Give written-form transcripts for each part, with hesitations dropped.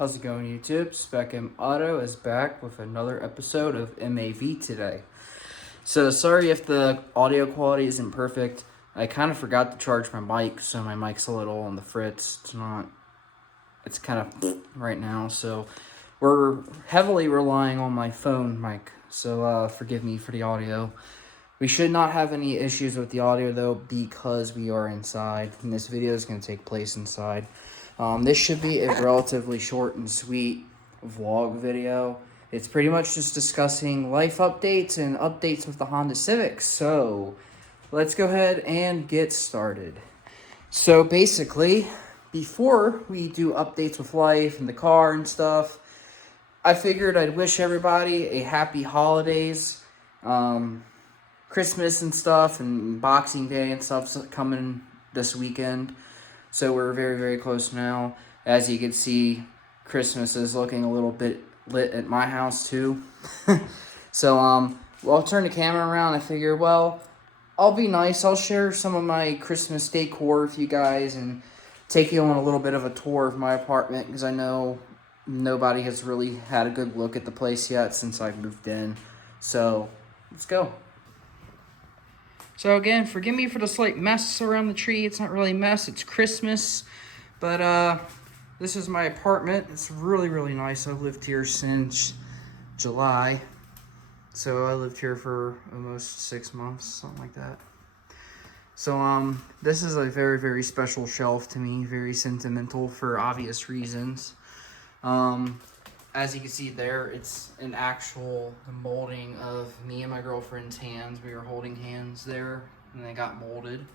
How's it going, YouTube? Spec M Auto is back with another episode of M.A.V today. So sorry if the audio quality isn't perfect. I kind of forgot to charge my mic, so my mic's a little on the fritz. It's kind of right now, so we're heavily relying on my phone mic. So forgive me for the audio. We should not have any issues with the audio though, because we are inside, and this video is going to take place inside. This should be a relatively short and sweet vlog video. It's pretty much just discussing life updates and updates with the Honda Civic. So let's go ahead and get started. So basically, before we do updates with life and the car and stuff, I figured I'd wish everybody a happy holidays, Christmas and stuff, and Boxing Day and stuff coming this weekend. So we're very, very close now. As you can see, Christmas is looking a little bit lit at my house too. So I'll turn the camera around. I figure, well, I'll be nice. I'll share some of my Christmas decor with you guys and take you on a little bit of a tour of my apartment, because I know nobody has really had a good look at the place yet since I moved in. So let's go. So again, forgive me for the slight mess around the tree. It's not really a mess, it's Christmas. But this is my apartment. It's really, really nice. I've lived here since July. So I lived here for almost 6 months, something like that. So this is a very, very special shelf to me. Very sentimental for obvious reasons. As you can see there, it's an actual molding of me and my girlfriend's hands. We were holding hands there, and they got molded.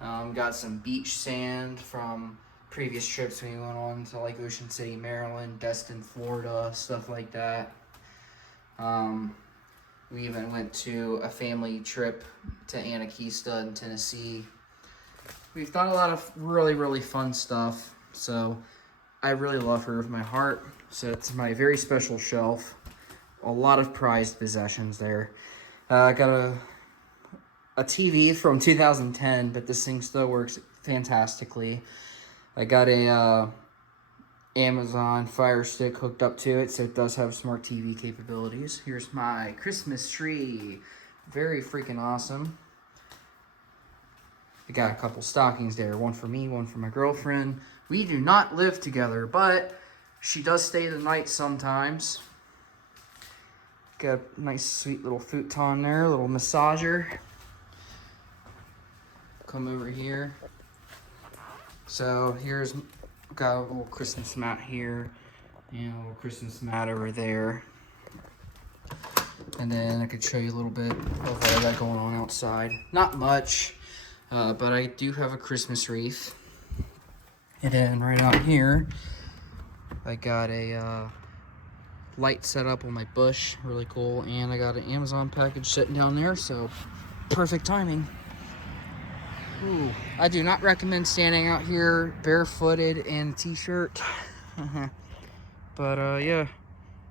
Got some beach sand from previous trips we went on to, like Ocean City, Maryland, Destin, Florida, stuff like that. We even went to a family trip to Anakeesta in Tennessee. We've done a lot of really, really fun stuff. So I really love her with my heart. So it's my very special shelf. A lot of prized possessions there. I got a TV from 2010, but this thing still works fantastically. I got a Amazon Fire Stick hooked up to it, so it does have smart TV capabilities. Here's my Christmas tree. Very freaking awesome. I got a couple stockings there. One for me, one for my girlfriend. We do not live together, but she does stay the night sometimes. Got a nice sweet little futon there, a little massager. Come over here. So here's, got a little Christmas mat here, and a little Christmas mat over there. And then I could show you a little bit of what I got going on outside. Not much, but I do have a Christmas wreath. And then right out here, I got a light set up on my bush, really cool, and I got an Amazon package sitting down there, so perfect timing. Ooh, I do not recommend standing out here barefooted in a t-shirt. But yeah,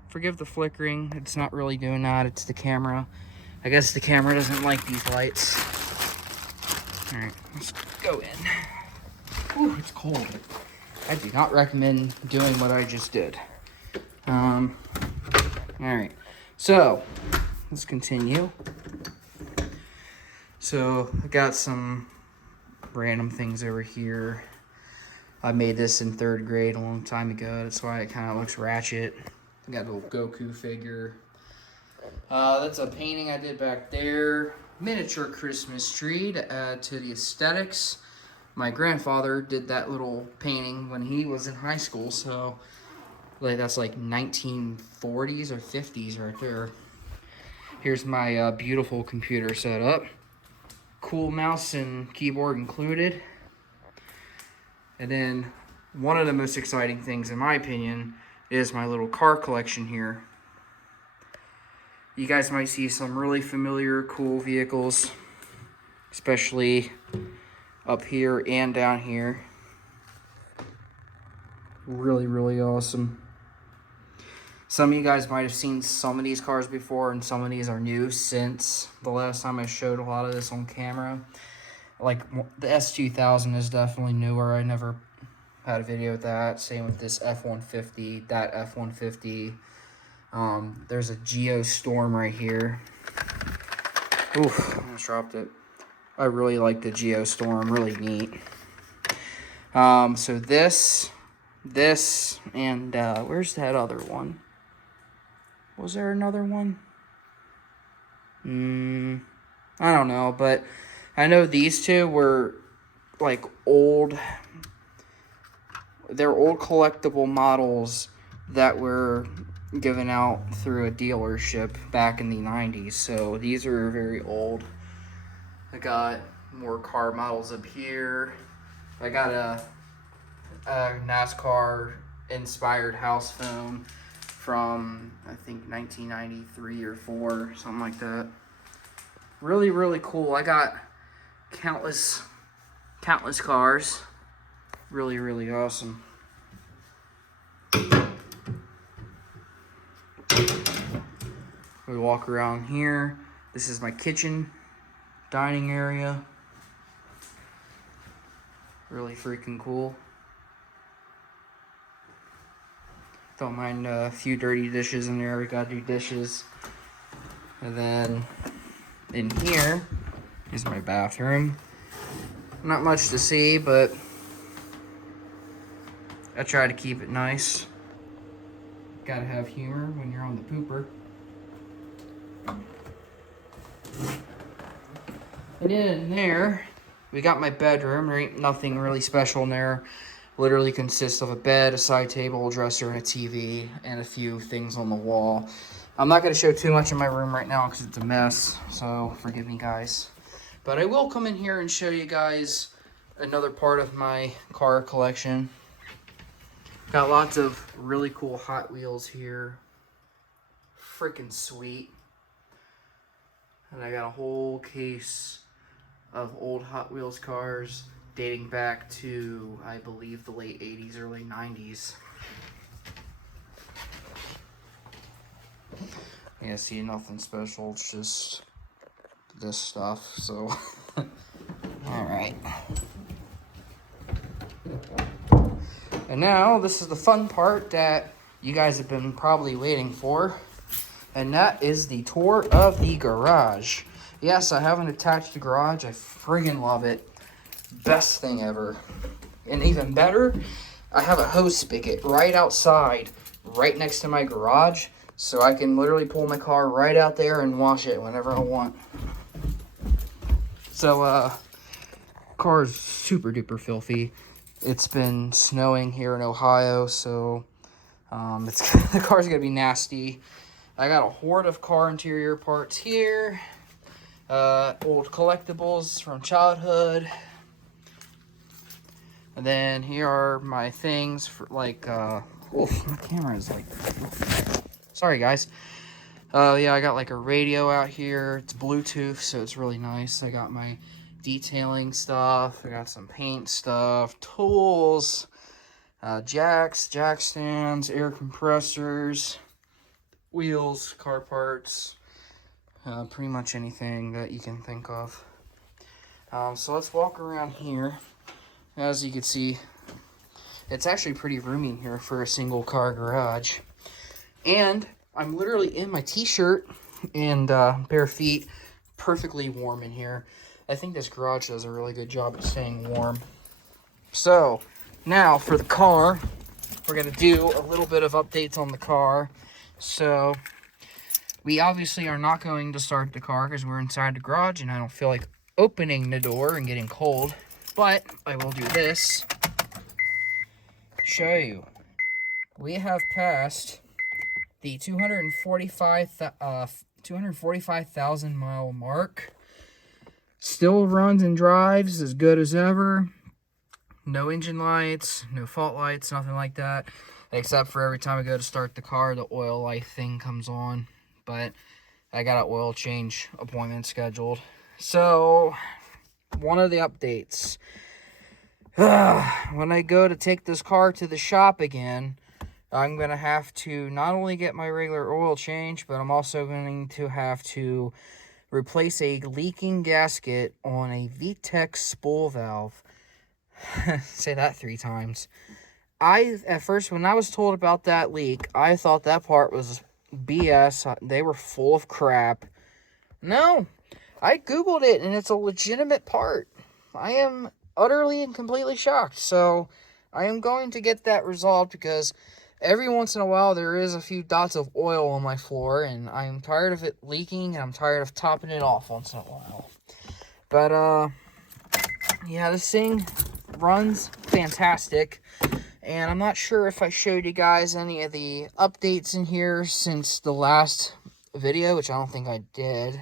forgive the flickering. It's not really doing that, it's the camera. I guess the camera doesn't like these lights. Alright, let's go in. Ooh, it's cold. I do not recommend doing what I just did. Alright, so let's continue. So I got some random things over here. I made this in 3rd grade a long time ago. That's why it kind of looks ratchet. I got a little Goku figure. That's a painting I did back there. Miniature Christmas tree to add to the aesthetics. My grandfather did that little painting when he was in high school, so like that's like 1940s or 50s right there. Here's my beautiful computer setup. Cool mouse and keyboard included. And then one of the most exciting things, in my opinion, is my little car collection here. You guys might see some really familiar, cool vehicles, especially up here and down here. Really, really awesome. Some of you guys might have seen some of these cars before, and some of these are new since the last time I showed a lot of this on camera. Like the S2000 is definitely newer. I never Had a video with that. Same with this F-150, that F-150. There's a Geostorm right here. Oof, I almost dropped it. I really like the Geostorm, really neat. So this, and where's that other one? Was there another one? I don't know, but I know these two were like old. They're old collectible models that were given out through a dealership back in the 90s. So these are very old. I got more car models up here. I got a NASCAR inspired house phone from I think 1993 or 4, something like that. Really, really cool. I got countless cars. Really, really awesome. We walk around here. This is my kitchen, dining area. Really freaking cool. Don't mind a few dirty dishes in there. We gotta do dishes. And then in here is my bathroom. Not much to see, but I try to keep it nice. Gotta have humor when you're on the pooper. And in there, we got my bedroom. There ain't nothing really special in there. Literally consists of a bed, a side table, a dresser, and a TV, and a few things on the wall. I'm not going to show too much in my room right now because it's a mess, so forgive me, guys. But I will come in here and show you guys another part of my car collection. Got lots of really cool Hot Wheels here. Freaking sweet. And I got a whole case of old Hot Wheels cars dating back to, I believe, the late 80s, early 90s. Yeah, see, nothing special. It's just this stuff, so. Alright. And now, this is the fun part that you guys have been probably waiting for. And that is the tour of the garage. Yes, I have an attached garage. I friggin' love it. Best thing ever. And even better, I have a hose spigot right outside, right next to my garage. So I can literally pull my car right out there and wash it whenever I want. So, car is super duper filthy. It's been snowing here in Ohio, so the car's gonna be nasty. I got a horde of car interior parts here. Old collectibles from childhood. And then here are my things for like, oof, my camera is like, sorry guys. Yeah, I got like a radio out here. It's Bluetooth, so it's really nice. I got my detailing stuff. I got some paint stuff, tools, jacks, jack stands, air compressors, wheels, car parts, pretty much anything that you can think of. So let's walk around here. As you can see, it's actually pretty roomy in here for a single car garage. And I'm literally in my t-shirt and bare feet, perfectly warm in here. I think this garage does a really good job at staying warm. So now for the car, we're gonna do a little bit of updates on the car. So we obviously are not going to start the car because we're inside the garage and I don't feel like opening the door and getting cold. But I will do this. Show you. We have passed the 245,000 mile mark. Still runs and drives as good as ever. No engine lights, no fault lights, nothing like that. Except for every time I go to start the car, the oil light thing comes on. But I got an oil change appointment scheduled. So, one of the updates. When I go to take this car to the shop again, I'm going to have to not only get my regular oil change, but I'm also going to have to replace a leaking gasket on a VTEC spool valve. Say that 3 times. At first, when I was told about that leak, I thought that part was BS. They were full of crap. No, I Googled it, and it's a legitimate part. I am utterly and completely shocked. So, I am going to get that resolved because every once in a while there is a few dots of oil on my floor, and I'm tired of it leaking, and I'm tired of topping it off once in a while. But, yeah, this thing runs fantastic. And I'm not sure if I showed you guys any of the updates in here since the last video, which I don't think I did.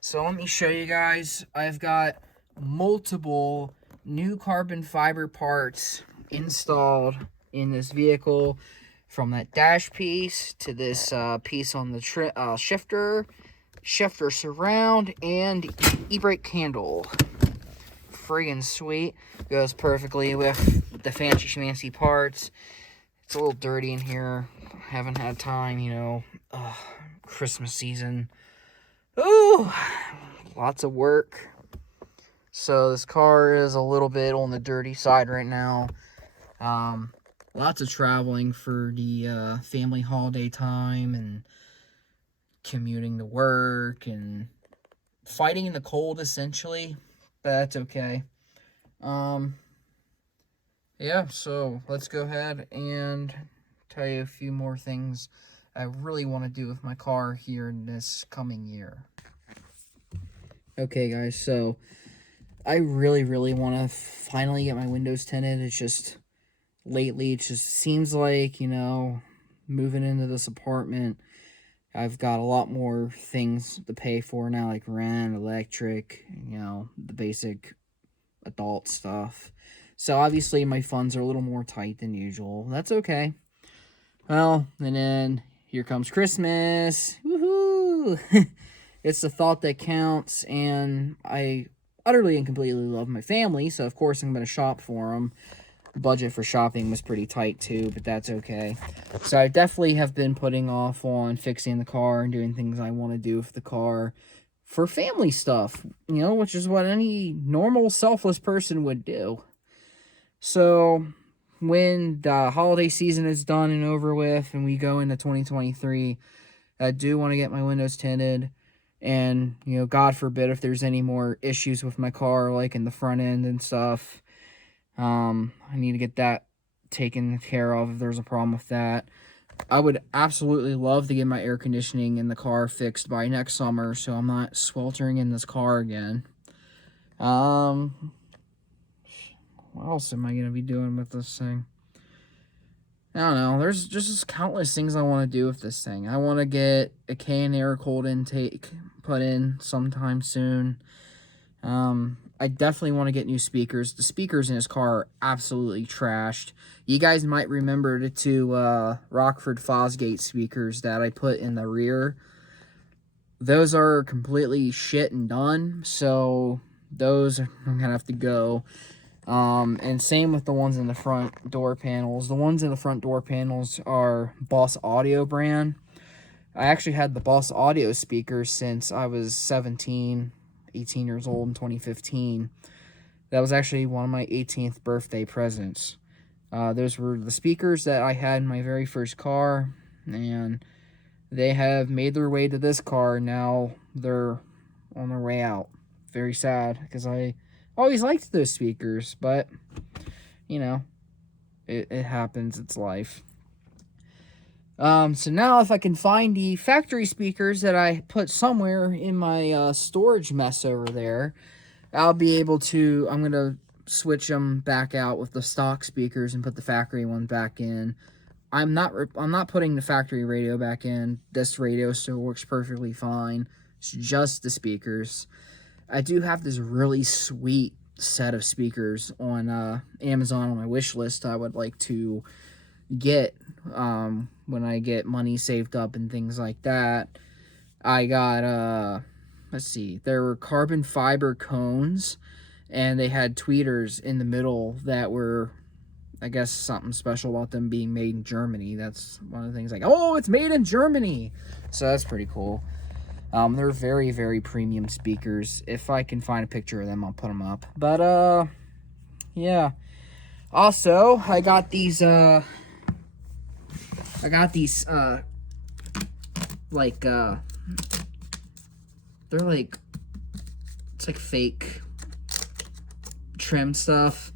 So let me show you guys. I've got multiple new carbon fiber parts installed in this vehicle, from that dash piece to this piece on the shifter surround, and e-brake handle. Friggin' sweet. Goes perfectly with the fancy schmancy parts. It's a little dirty in here. Haven't had time, you know. Christmas season. Ooh, lots of work. So this car is a little bit on the dirty side right now. Lots of traveling for the family holiday time, and commuting to work, and fighting in the cold, essentially. But that's okay. Yeah, so let's go ahead and tell you a few more things I really want to do with my car here in this coming year. Okay, guys, so I really want to finally get my windows tinted. It's just, lately, it just seems like, you know, moving into this apartment, I've got a lot more things to pay for now, like rent, electric, you know, the basic adult stuff. So obviously my funds are a little more tight than usual. That's okay. Well, and then here comes Christmas. Woohoo! It's the thought that counts, and I utterly and completely love my family, so of course I'm going to shop for them. Budget for shopping was pretty tight too, but that's okay. So I definitely have been putting off on fixing the car and doing things I want to do with the car for family stuff, you know, which is what any normal, selfless person would do. So when the holiday season is done and over with and we go into 2023, I do want to get my windows tinted. And, you know, God forbid if there's any more issues with my car, like in the front end and stuff, I need to get that taken care of if there's a problem with that. I would absolutely love to get my air conditioning in the car fixed by next summer, so I'm not sweltering in this car again. What else am I going to be doing with this thing? I don't know. There's just countless things I want to do with this thing. I want to get a can air cold intake put in sometime soon. I definitely want to get new speakers. The speakers in this car are absolutely trashed. You guys might remember the two Rockford Fosgate speakers that I put in the rear. Those are completely shit and done, so those are going to have to go. And same with the ones in the front door panels. The ones in the front door panels are Boss Audio brand. I actually had the Boss Audio speakers since I was 18 years old in 2015. That was actually one of my 18th birthday presents. Those were the speakers that I had in my very first car, and they have made their way to this car. Now they're on their way out. Very sad, because I always liked those speakers, but, you know, it happens. It's life. So now if I can find the factory speakers that I put somewhere in my storage mess over there, I'll be able to, I'm going to switch them back out with the stock speakers and put the factory one back in. I'm not putting the factory radio back in. This radio still works perfectly fine. It's just the speakers. I do have this really sweet set of speakers on Amazon on my wish list I would like to get when I get money saved up and things like that. I got, let's see, there were carbon fiber cones, and they had tweeters in the middle that were, I guess, something special about them being made in Germany. That's one of the things, like, oh, it's made in Germany. So that's pretty cool. They're very, very premium speakers. If I can find a picture of them, I'll put them up. But, yeah. Also, I got these, like, they're like, it's like fake trim stuff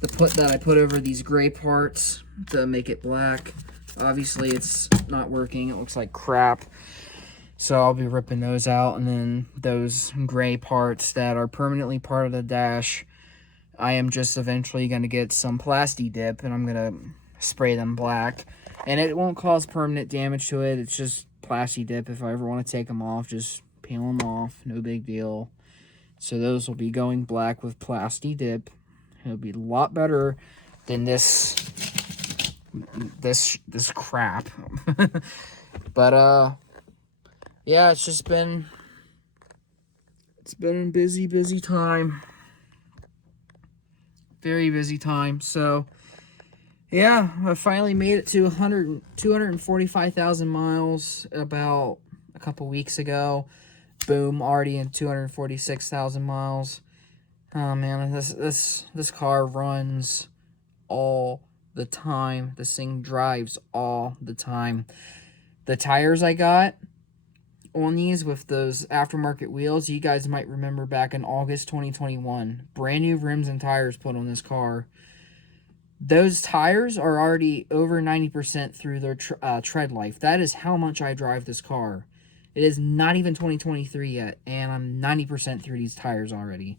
that I put over these gray parts to make it black. Obviously, it's not working. It looks like crap. So I'll be ripping those out, and then those gray parts that are permanently part of the dash, I am just eventually going to get some Plasti Dip, and I'm going to spray them black. And it won't cause permanent damage to it. It's just Plasti Dip. If I ever want to take them off, just peel them off. No big deal. So those will be going black with Plasti Dip. It'll be a lot better than this crap. But yeah, it's been a busy time. Very busy time. So yeah, I finally made it to 245,000 miles about a couple weeks ago. Boom, already in 246,000 miles. Oh man, this car runs all the time. This thing drives all the time. The tires I got on these with those aftermarket wheels, you guys might remember back in August 2021. Brand new rims and tires put on this car. Those tires are already over 90% through their tread life. That is how much I drive this car. It is not even 2023 yet, and I'm 90% through these tires already.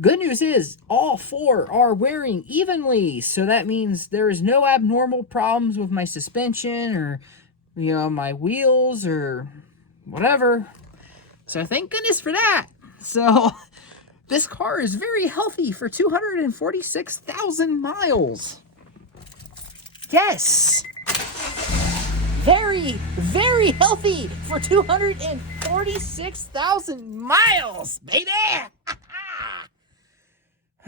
Good news is, all four are wearing evenly, so that means there is no abnormal problems with my suspension or, you know, my wheels or whatever. So thank goodness for that. So this car is very healthy for 246,000 miles. Yes! Very, very healthy for 246,000 miles, baby!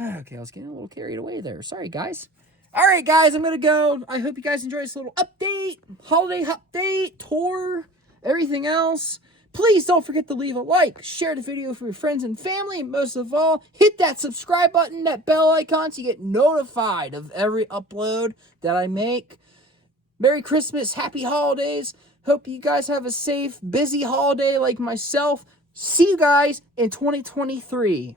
Okay, I was getting a little carried away there. Sorry, guys. All right, guys, I'm going to go. I hope you guys enjoyed this little update, holiday update, tour, everything else. Please don't forget to leave a like, share the video for your friends and family, and most of all, hit that subscribe button, that bell icon, so you get notified of every upload that I make. Merry Christmas, happy holidays. Hope you guys have a safe, busy holiday like myself. See you guys in 2023.